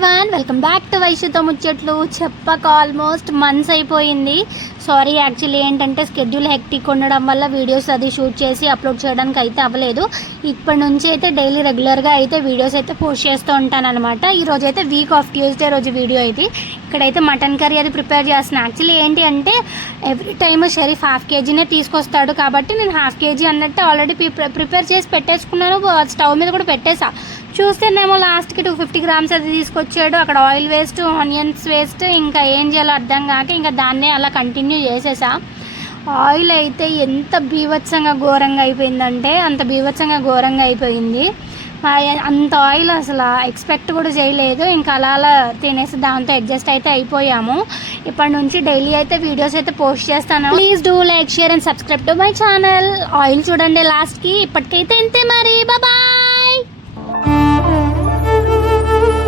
Everyone, welcome back to వైషుతో ముచ్చట్లు. చెప్పక almost months అయిపోయింది. సారీ, యాక్చువల్లీ ఏంటంటే స్కెడ్యూల్ హెక్టిక్ ఉండడం వల్ల వీడియోస్ అది షూట్ చేసి అప్లోడ్ చేయడానికి అయితే అవ్వలేదు. ఇప్పటి నుంచి అయితే డైలీ రెగ్యులర్గా అయితే వీడియోస్ అయితే పోస్ట్ చేస్తూ ఉంటాను అనమాట. ఈరోజు అయితే వీక్ ఆఫ్ ట్యూస్డే రోజు వీడియో ఇది. ఇక్కడైతే మటన్ కర్రీ అది ప్రిపేర్ చేస్తున్నాను. యాక్చువల్లీ ఏంటి అంటే ఎవ్రీ టైమ్ షరీఫ్ హాఫ్ కేజీనే తీసుకొస్తాడు కాబట్టి నేను హాఫ్ కేజీ అన్నట్టు ఆల్రెడీ ప్రిపేర్ చేసి పెట్టేసుకున్నాను. స్టవ్ మీద కూడా పెట్టేసా. చూస్తేనేమో లాస్ట్కి 250 గ్రామ్స్ అది తీసుకొచ్చాడు. అక్కడ ఆయిల్ వేస్ట్, ఆనియన్స్ వేస్ట్, ఇంకా ఏం చేయాలో అర్థం కాక ఇంకా దాన్నే అలా కంటిన్యూ చేసేసా. ఆయిల్ అయితే ఎంత బీభత్సంగా ఘోరంగా అయిపోయిందంటే అంత బీభత్సంగా ఘోరంగా అయిపోయింది. అంత ఆయిల్ అసలు ఎక్స్పెక్ట్ కూడా చేయలేదు. ఇంకా అలా అలా తినేసి దాంతో అడ్జస్ట్ అయితే అయిపోయాము. ఇప్పటి నుంచి డైలీ అయితే వీడియోస్ అయితే పోస్ట్ చేస్తాను. Please do like, share and subscribe to my channel. Oil చూడండి లాస్ట్కి. ఇప్పటికైతే ఇంతే మరి, బాయ్.